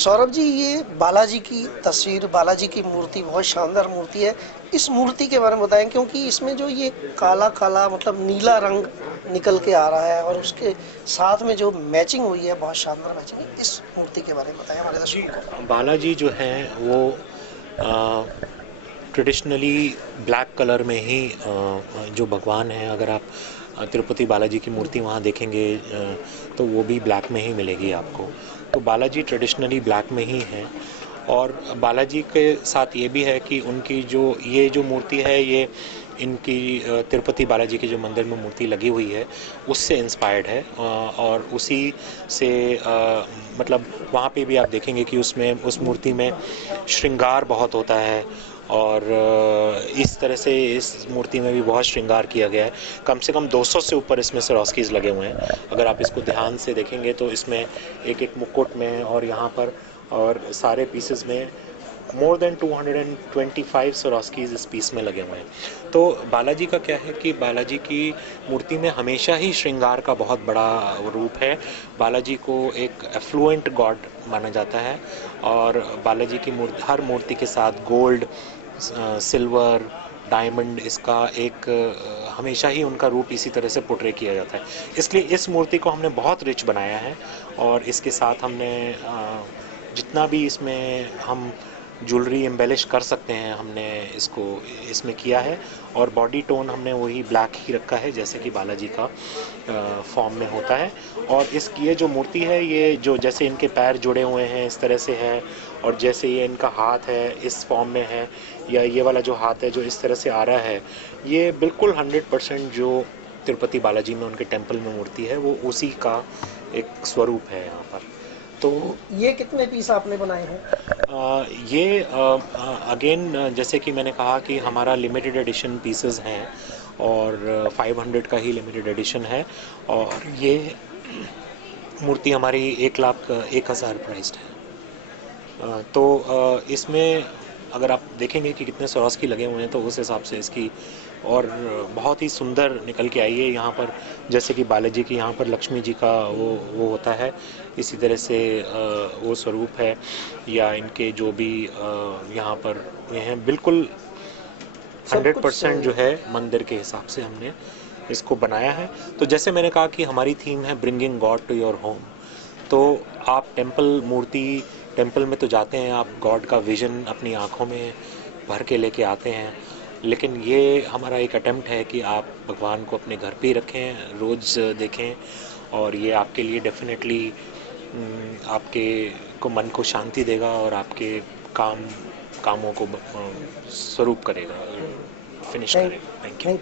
सौरभ जी, ये बालाजी की तस्वीर, बालाजी की मूर्ति बहुत शानदार मूर्ति है। इस मूर्ति के बारे में बताएं, क्योंकि इसमें जो ये काला काला मतलब नीला रंग निकल के आ रहा है और उसके साथ में जो मैचिंग हुई है बहुत शानदार मैचिंग है। इस मूर्ति के बारे में बताएं हमारे जी, दर्शकों को। बालाजी जो हैं वो ट्रेडिशनली ब्लैक कलर में ही जो भगवान हैं, अगर आप तिरुपति बालाजी की मूर्ति वहाँ देखेंगे तो वो भी ब्लैक में ही मिलेगी आपको। तो बालाजी ट्रेडिशनली ब्लैक में ही हैं। और बालाजी के साथ ये भी है कि उनकी जो मूर्ति है, ये इनकी तिरुपति बालाजी के जो मंदिर में मूर्ति लगी हुई है उससे इंस्पायर्ड है। और उसी से मतलब वहाँ पे भी आप देखेंगे कि उसमें उस मूर्ति में श्रृंगार बहुत होता है। और इस तरह से इस मूर्ति में भी बहुत श्रृंगार किया गया है। कम से कम 200 से ऊपर इसमें स्वरोस्कीज लगे हुए हैं। अगर आप इसको ध्यान से देखेंगे तो इसमें एक एक मुकुट में और यहाँ पर और सारे पीसेस में मोर देन 225 स्वरोस्कीज इस पीस में लगे हुए हैं। तो बालाजी का क्या है कि बालाजी की मूर्ति में हमेशा ही श्रृंगार का बहुत बड़ा रूप है। बालाजी को एक एफ्लुएंट गॉड माना जाता है। और बालाजी की हर मूर्ति के साथ गोल्ड, सिल्वर, डायमंड, इसका एक हमेशा ही उनका रूप इसी तरह से पोर्ट्रे किया जाता है। इसलिए इस मूर्ति को हमने बहुत रिच बनाया है। और इसके साथ हमने जितना भी इसमें हम ज्वेलरी एम्बेलिश कर सकते हैं हमने इसको इसमें किया है। और बॉडी टोन हमने वही ब्लैक ही रखा है जैसे कि बालाजी का फॉर्म में होता है। और ये जो मूर्ति है, ये जो जैसे इनके पैर जुड़े हुए हैं इस तरह से है, और जैसे ये इनका हाथ है इस फॉर्म में है, या ये वाला जो हाथ है जो इस तरह से आ रहा है, ये बिल्कुल 100% जो तिरुपति बालाजी में उनके टेम्पल में मूर्ति है वो उसी का एक स्वरूप है यहाँ पर। तो ये कितने पीस आपने बनाए हैं? ये अगेन जैसे कि मैंने कहा कि हमारा लिमिटेड एडिशन पीसेस हैं और 500 का ही लिमिटेड एडिशन है। और ये मूर्ति हमारी 1,01,000 प्राइस्ड है। तो इसमें अगर आप देखेंगे कि कितने स्वरोस्की लगे हुए हैं तो उस हिसाब से इसकी और बहुत ही सुंदर निकल के आई है। यहाँ पर जैसे कि बालाजी की यहाँ पर लक्ष्मी जी का वो होता है, इसी तरह से वो स्वरूप है। या इनके जो भी यहाँ पर ये हैं, बिल्कुल सब कुछ 100% जो है मंदिर के हिसाब से हमने इसको बनाया है। तो जैसे मैंने कहा कि हमारी थीम है bringing God to your home. तो आप टेम्पल में तो जाते हैं, आप गॉड का विजन अपनी आँखों में भर के लेके आते हैं। लेकिन ये हमारा एक अटेम्प्ट है कि आप भगवान को अपने घर पे ही रखें, रोज़ देखें, और ये आपके लिए डेफिनेटली आपके को मन को शांति देगा और आपके कामों को स्वरूप करेगा, फिनिश थैंक करेगा। Thank you. थैंक